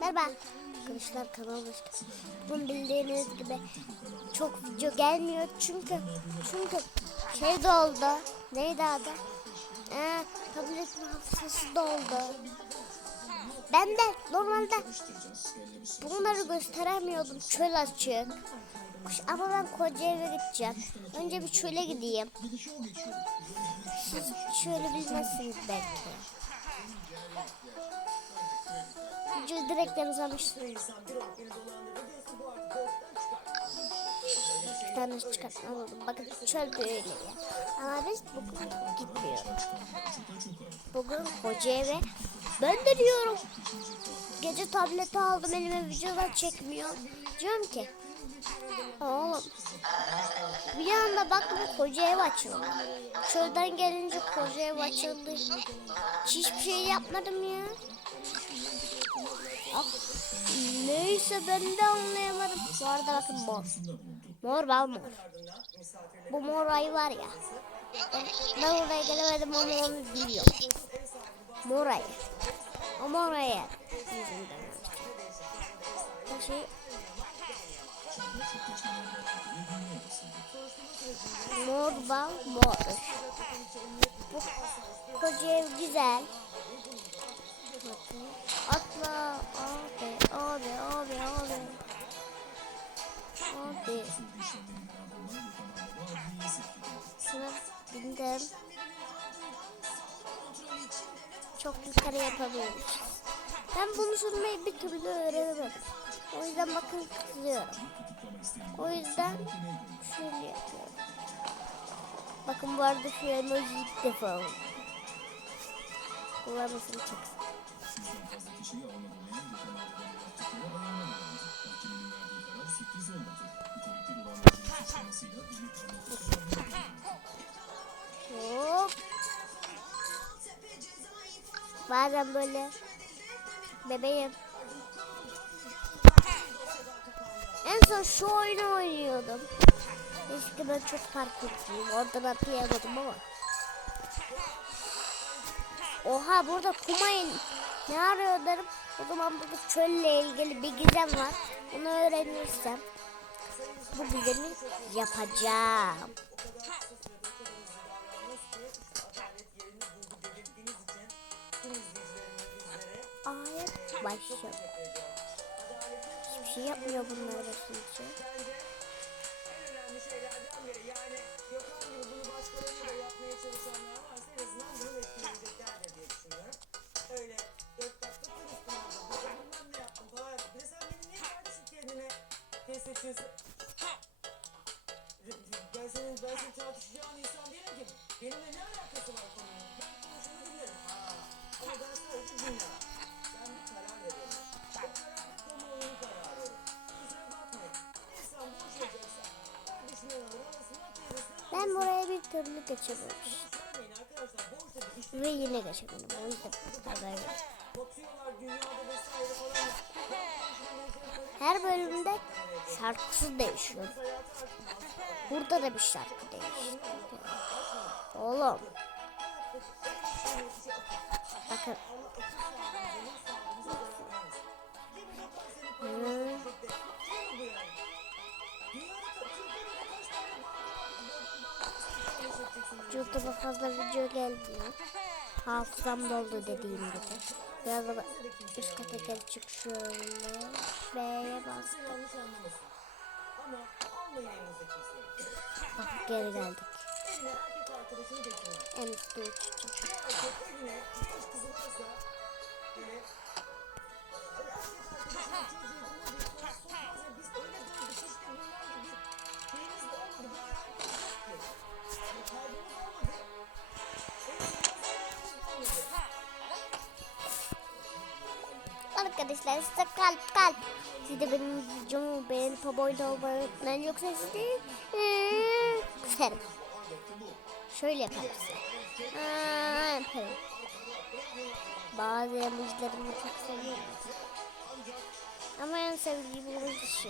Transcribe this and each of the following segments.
Merhaba. Arkadaşlar kanal Bugün bildiğiniz gibi çok video gelmiyor çünkü çünkü şey doldu. Neydi adı? Ee, tabletin hafızası doldu. Ben de normalde bunları gösteremiyordum. Çöl açık. Ama ben koca eve gideceğim. Önce bir çöle gideyim. Siz şöyle bilmezsiniz belki. Videoyu direkten uzamıştım. Bir tane çıkartma alalım. Bakın çöl böyle ya. Ama biz bugün gitmiyoruz. Bugün koca eve ben de diyorum. Gece tableti aldım elime videolar çekmiyor. Diyorum ki oğlum bir anda baktım koca ev açıldı. Çölden gelince koca ev açıldı. Hiçbir şey yapmadım ya. Neyse ben de anlayamadım. Bu arada bakın mor. Mor bal mor. Bu mor ay var ya. Ben oraya gelemedim ama onu biliyorum. Mor ay. O mor ay. şey Mor bal mor. Bu koca güzel. Atla abi abi abi abi. Abi. Sıra bindim. Çok yukarı yapabiliriz. Ben bunu sürmeyi bir türlü öğrenemedim. O yüzden bakın kızıyorum. O yüzden şöyle yapıyorum. Bakın bu arada şu emoji ilk defa oldu. Kullanmasını çeksin. Bazen böyle bebeğim. En son şu oyunu oynuyordum. Eski ben çok parkurcuyum. Orada ben piyanoydum ama. Oha burada kumayın. Ne arıyor derim. O zaman burada çölle ilgili bir gizem var. Onu öğrenirsem bu gizemi yapacağım. Sen beni niye kardeşim kendine test seçiyorsun? Ben senin, ben senin tartışacağın insan değilim ki. Benimle ne alakası bir türlü geçememiştim. Vermeyin arkadaşlar. Borsa bir iş Ve yine geçemedim. O yüzden haber. Her bölümde şarkısı değişiyor. Burada da bir şarkı değişti. Oğlum. Bakın. Hmm. YouTube'a fazla video gelmiyor. Hafızam doldu dediğim gibi. Biraz da üst kata gel çık şöyle. B'ye bastım. Bak geri geldik. En üstte uçacağım. Arkadaşlar size kalp kalp. Siz benim videomu beğenip abone olmayı unutmayın. Yoksa sizi eee, küserim. Şöyle yaparım size. Aa, yaparım. Bazı emojilerimi çok seviyorum. Ama en sevdiğim emoji şu.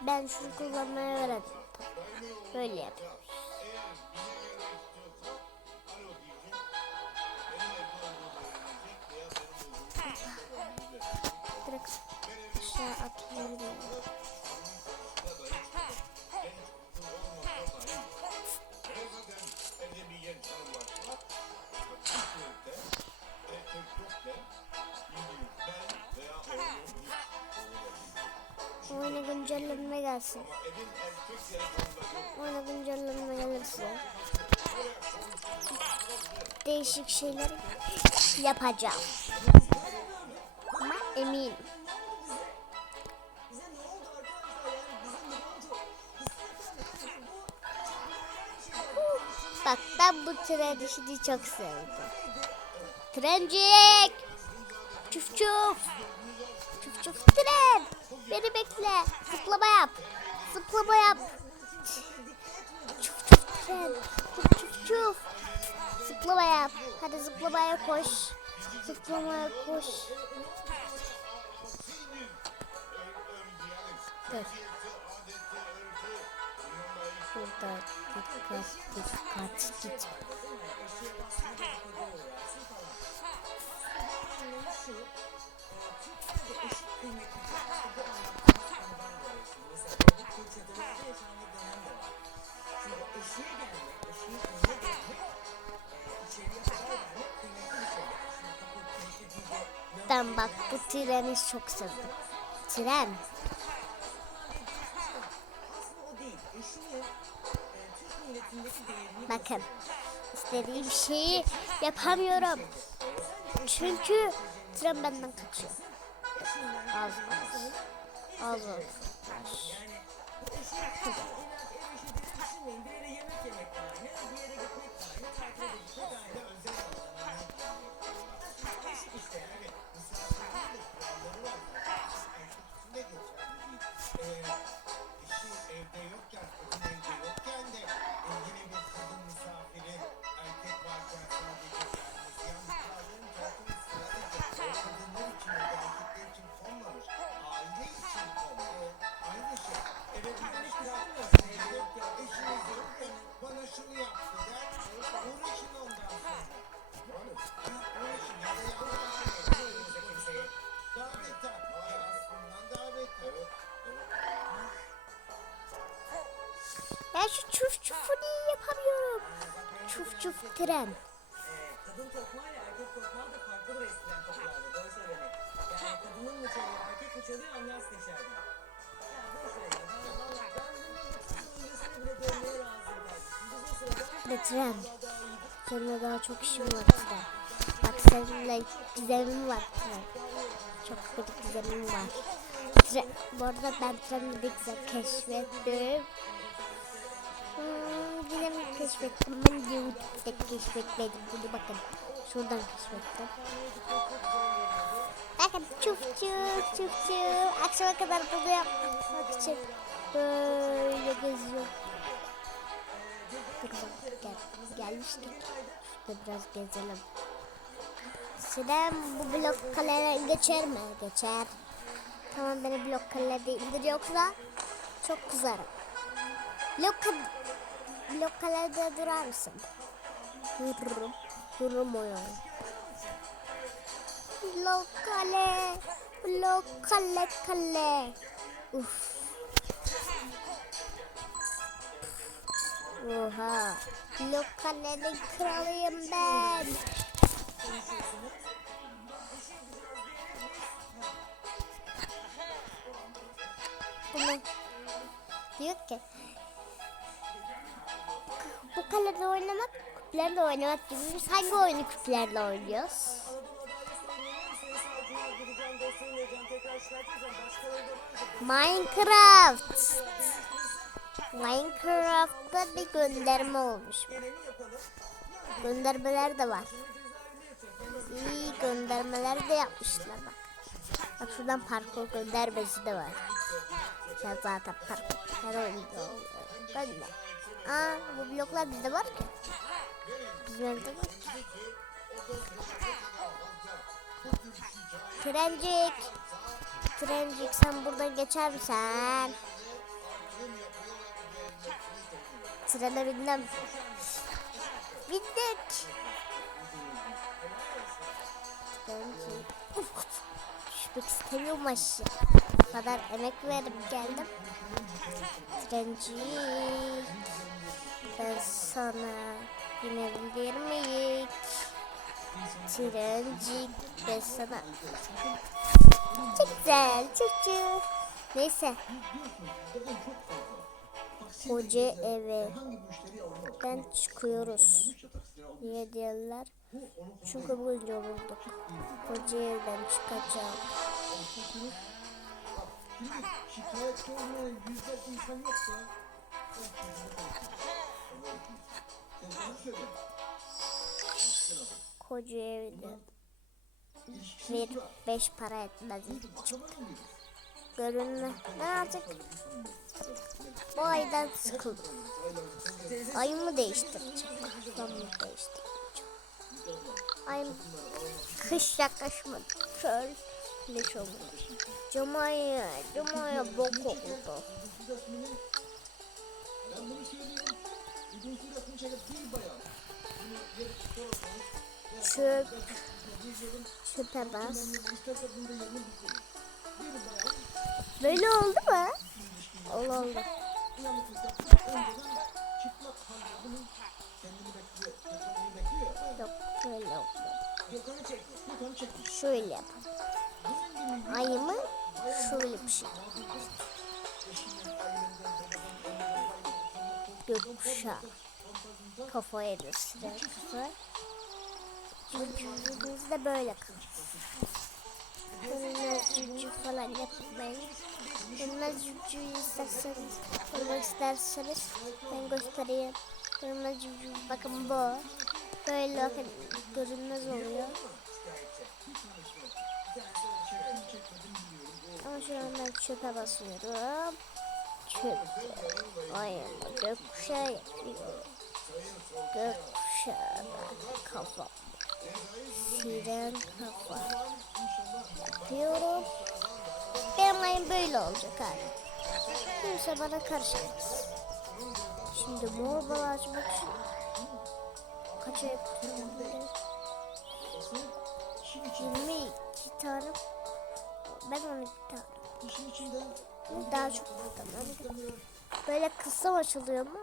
Ben şunu kullanmayı öğrendim. Böyle yapıyoruz. Oyuna güncelleme gelsin. Oyuna güncelleme gelirse değişik şeyler yapacağım. Ama eminim. Bu tren işini çok sevdim. Trencik! Çuf çuf! Çuf çuf tren! Beni bekle. Zıplama yap. Zıplama yap. Çuf çuf tren. Çuf çuf çuf. Zıplama yap. Hadi zıplamaya koş. Zıplamaya koş. Dur. Burada dikkat git. Ben bak bu treni çok sevdim. Tren. Bakın. istediğim şeyi yapamıyorum. Çünkü tren benden kaçıyor. Az az. Az az. düşünmeyin. Çuf tren. Kadın tokmağıyla erkek tokmağı da farklıdır eskiden kapılarda. Doğru söylemek. Yani kadının mı çalıyor, erkek mi çalıyor anlarsın içeriden. Yani tren. Seninle daha çok işim var tren. Bak seninle gizemim var tren. Çok büyük gizemim var. Tren, bu arada ben treni de güzel keşfettim. Keşfettim. Ben YouTube'da keşfetmedim. Bunu bakın. Şuradan keşfettim. Bakın çuf çuf çuf çuf. Akşama kadar bunu yapmak için böyle geziyorum. Gel. Gelmiştik. Şurada biraz gezelim. Sinem bu blok kaleye geçer mi? Geçer. Tamam beni blok kalede indir yoksa çok kızarım. Blok, blok kalede durar mısın? Dururum. Dururum o yani. Blok kale. Blok kale kale. Uf. Oha. Blok kalenin kralıyım ben. Bunu diyor ki bu kalede oynamak küplerle oynamak gibi biz hangi oyunu küplerle oynuyoruz? Minecraft. Minecraft'ta bir gönderme olmuş. Göndermeler de var. İyi göndermeler de yapmışlar bak. Bak şuradan parkur göndermesi de var. Ya zaten parkur her oyunda oluyor. Gönder. Aa bu bloklar bizde var ki. Bizim evde var. Trencik. Trencik sen buradan geçer misin? Trene bindim. Bindik. Trencik. Düşmek istemiyorum aşağı. O kadar emek verip geldim. Trencik. Ben sana binebilir miyim? Trencik ben sana çok güzel güzel Neyse. Hoca eve ben çıkıyoruz. Niye diyorlar? Çünkü bugün yorulduk. Hoca evden çıkacağım. Şikayetçi olmayan yüzlerce insan yoksa ben. Koca evde bir beş para etmez. Görünme. Ne artık bu aydan sıkıldım. Ayımı değiştireceğim. Kafamı değiştireceğim. Ayım kış yaklaşmadı. Şöyle leş olur. Cuma'ya, Cuma'ya bok oldu. Ben bunu. Çöp, çöpe bas. Böyle oldu mu? Oldu oldu. Yok böyle oldu. Şöyle yapalım. Ayımı şöyle bir şey. Gökkuşağı. Kafaya da kafa. Cücüğümüz de böyle kalır. Cücü falan yapmayın. Bununla cücü isterseniz, bunu isterseniz ben göstereyim. Bununla cücü bakın bu. Böyle bakın görünmez oluyor. Ama şu an ben çöpe basıyorum. Çöp. Ayağıma gökkuşağı yapıyor. Gökkuşağı kafa. Siren kafa. Yapıyorum. Benim ayım böyle olacak abi. Kimse bana karışamaz. Şimdi mor balı açmak için kaça yapıyorum? 22 tane. Ben 12 tane. İşin içinden Daha çok tamam. Böyle kısa açılıyor mu?